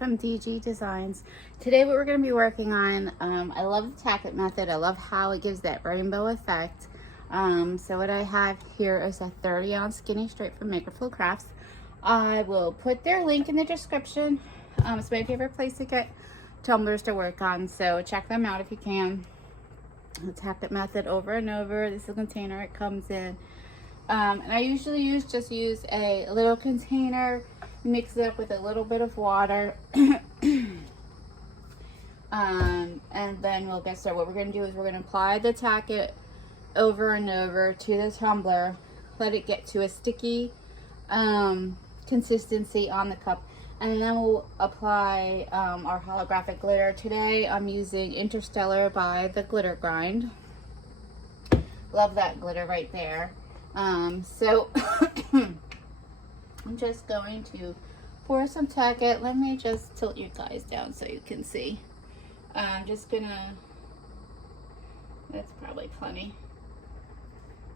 from DG Designs. Today what we're going to be working on, I love the Tack method. I love how it gives that rainbow effect. So what I have here is a 30-ounce skinny straight from Makerflow Crafts. I will put their link in the description. It's my favorite place to get tumblers to work on, so check them out if you can. The Tack method over and over. This is the container it comes in. And I usually use a little container, mix it up with a little bit of water, and then we'll get started. What we're going to do is we're going to apply the Tack over and over to the tumbler, let it get to a sticky consistency on the cup, and then we'll apply our holographic glitter. Today I'm using Interstellar by the Glitter Grind. Love that glitter right there. So I'm just going to pour some Tack it. Let me just tilt you guys down so you can see. I'm just gonna, that's probably plenty.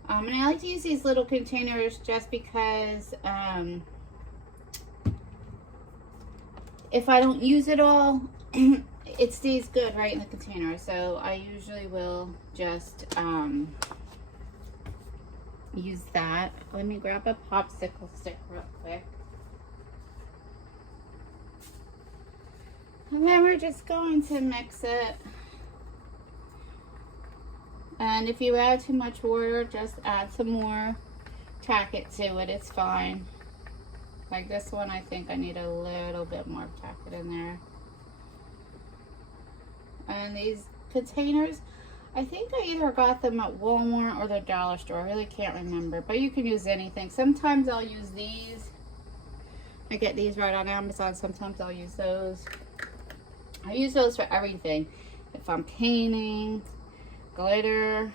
And I like to use these little containers just because if I don't use it all, it stays good right in the container. So I usually will just use that. Let me grab a popsicle stick real quick. And then we're just going to mix it. And if you add too much water, just add some more. Tack it to it, it's fine. Like this one, I think I need a little bit more Tack it in there. And these containers, I think I either got them at Walmart or the dollar store. I really can't remember, but you can use anything. Sometimes I'll use these. I get these right on Amazon. Sometimes I'll use those. I use those for everything. If I'm painting, glitter,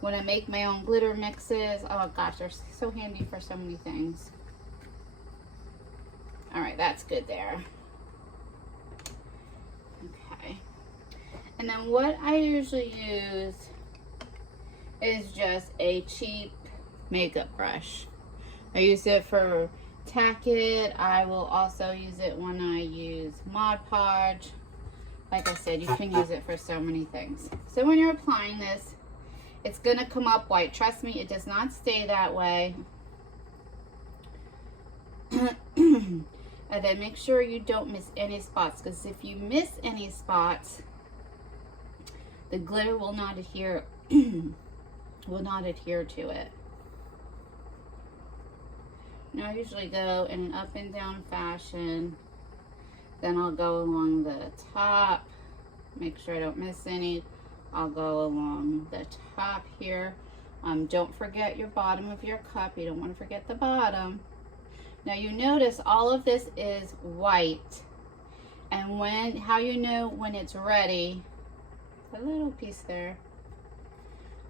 when I make my own glitter mixes. Oh gosh, they're so handy for so many things. All right, that's good there. Okay. And then what I usually use is just a cheap makeup brush. I use it for Tack it. I will also use it when I use Mod Podge. Like I said, you can use it for so many things. So when you're applying this, it's going to come up white. Trust me, it does not stay that way. And then make sure you don't miss any spots, because if you miss any spots, the glitter will not adhere to it. Now I usually go in an up and down fashion. Then I'll go along the top, make sure I don't miss any. I'll go along the top here. Don't forget your bottom of your cup. You don't want to forget the bottom. Now you notice all of this is white, and how you know when it's ready, a little piece there,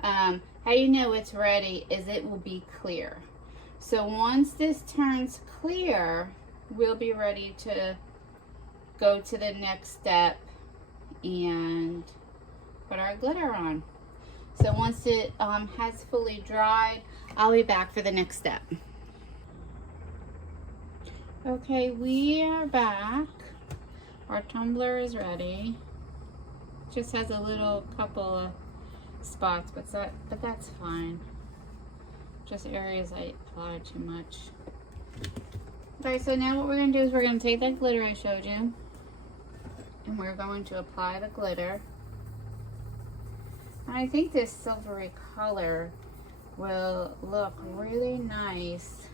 how you know it's ready is it will be clear. So once this turns clear, we'll be ready to go to the next step and put our glitter on. So once it has fully dried, I'll be back for the next step. Okay, we are back. Our tumbler is ready. Just has a little couple of spots, but that's fine. Just areas I applied too much. Okay, so now what we're going to do is we're going to take that glitter I showed you, and we're going to apply the glitter. And I think this silvery color will look really nice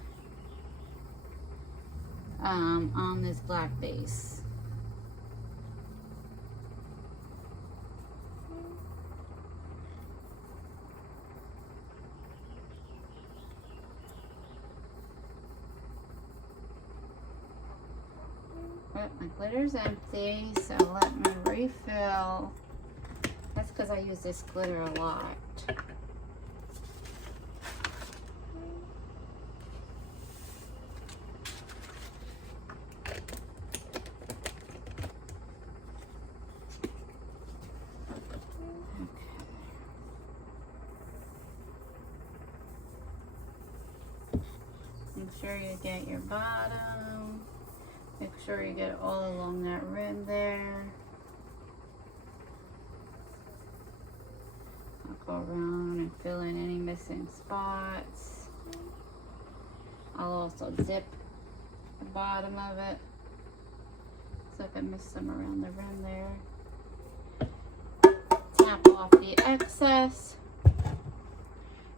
on this black base. But my glitter's empty, so let me refill. That's because I use this glitter a lot. Make sure you get your bottom, Make sure you get all along that rim there. I'll go around and fill in any missing spots. I'll also dip the bottom of it. Looks like I missed some around the rim there. Tap off the excess.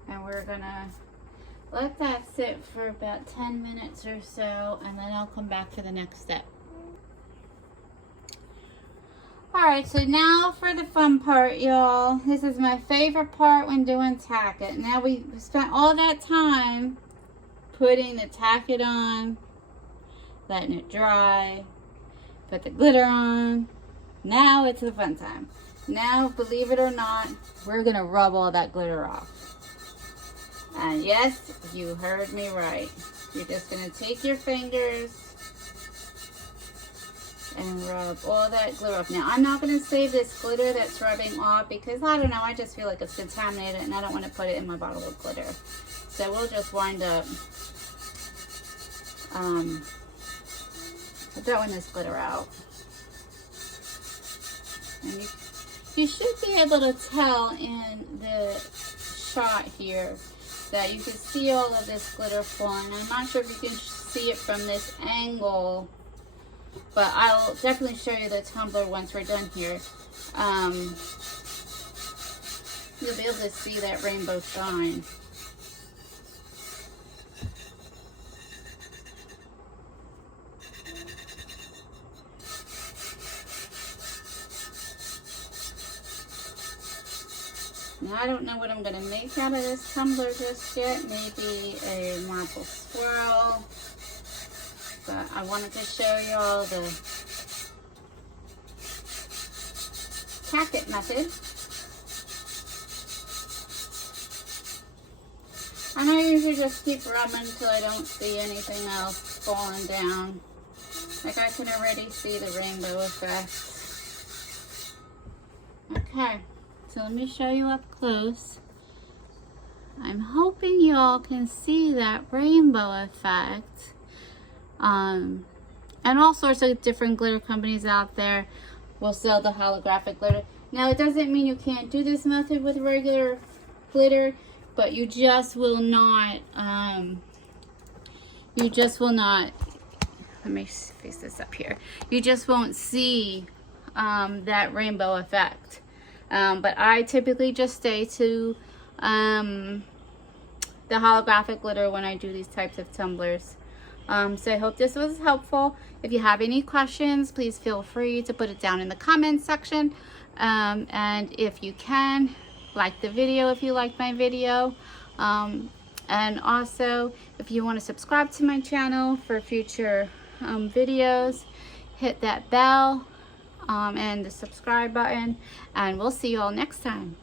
And we're gonna let that sit for about 10 minutes or so, and then I'll come back for the next step. Alright, so now for the fun part, y'all. This is my favorite part when doing tack it. Now we spent all that time putting the tack it on, letting it dry, put the glitter on. Now it's the fun time. Now, believe it or not, we're gonna rub all that glitter off. And yes, you heard me right. You're just gonna take your fingers and rub all that glitter off. Now, I'm not gonna save this glitter that's rubbing off because I don't know, I just feel like it's contaminated and I don't want to put it in my bottle of glitter. So we'll just wind up throwing this glitter out. And you should be able to tell in the shot here that you can see all of this glitter falling. I'm not sure if you can see it from this angle, but I'll definitely show you the tumbler once we're done here. You'll be able to see that rainbow shine. Now, I don't know what I'm going to make out of this tumbler just yet. Maybe a marble swirl. But I wanted to show y'all the tack it method. And I usually just keep rubbing until I don't see anything else falling down. Like I can already see the rainbow effect. Okay. So let me show you up close. I'm hoping y'all can see that rainbow effect. And all sorts of different glitter companies out there will sell the holographic glitter. Now, it doesn't mean you can't do this method with regular glitter, but you just will not, let me face this up here. You just won't see that rainbow effect. But I typically just stay to the holographic glitter when I do these types of tumblers. So I hope this was helpful. If you have any questions, please feel free to put it down in the comments section. And if you can, like the video if you like my video. And also, if you want to subscribe to my channel for future videos, hit that bell and the subscribe button, and we'll see you all next time.